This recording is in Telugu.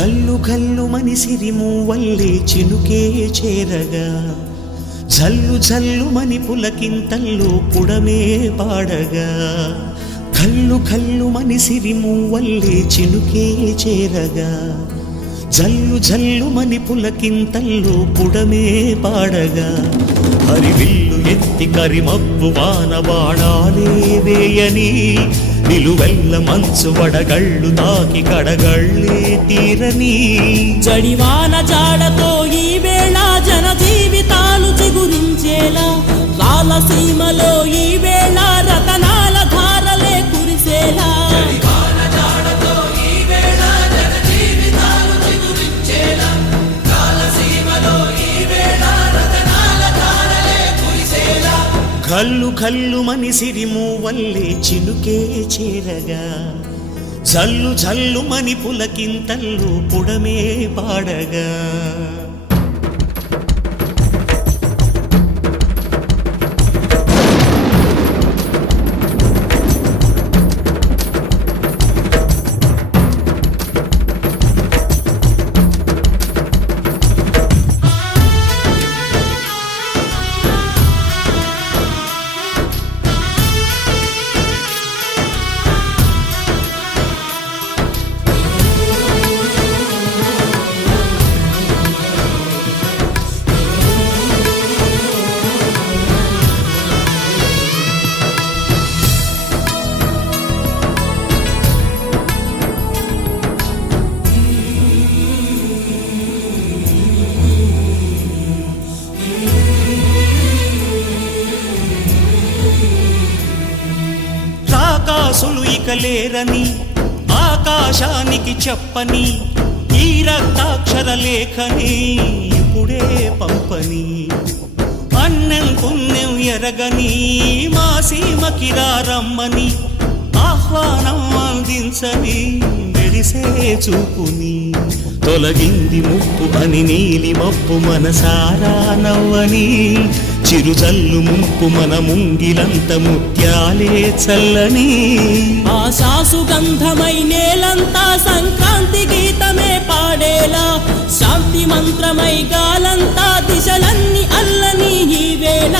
కల్లు కల్లు మనిసిరి మూవల్లే చినుకే చేరగా జల్లు జల్లు మని పులకింతల్లో పుడమే పాడగా కల్లు కల్లు మనిసిరి మూవల్లే చినుకే చేరగా జల్లు జల్లు మని పులకింతల్లో పుడమే పాడగా హరివిల్లు ఎత్తి కరిమబ్బు వాన బాణాలే వేయని నిలువెల్ల మంచు వడగళ్ళు తాకి కడగళ్ళే తీరని జడివాన జాడతో ఈ వేళ జన జీవితాలు చిగురించేలా రాలసీమలో ఈ వేళ రతనాల ధారలే కురిసేలా కల్లు కల్లు మనిసిరి మూవల్లే చినుకే చేరగా జల్లు జల్లు మని పులకింతల్లు పుడమే పాడగా రాకాసులు ఇక లేరని ఆకాశానికి చెప్పని ఈ రక్తాక్షర లేఖని ఇప్పుడే పంపని అన్నం పుణ్యం ఎరగని మా సీమకి రమ్మని ఆహ్వానం అందించని మెరిసే చూపుని తొలగింది ముప్పు అని నీలి మప్పు మనసారా నవ్వని చిరుజల్లు ముంపు మన ముంగిలంత ముత్యాలే చల్లని ఆశాసు గంధమై నేలంతా సంక్రాంతి గీతమే పాడేలా శాంతి మంత్రమై గాలంతా దిశలన్నీ అల్లని ఈ వేళ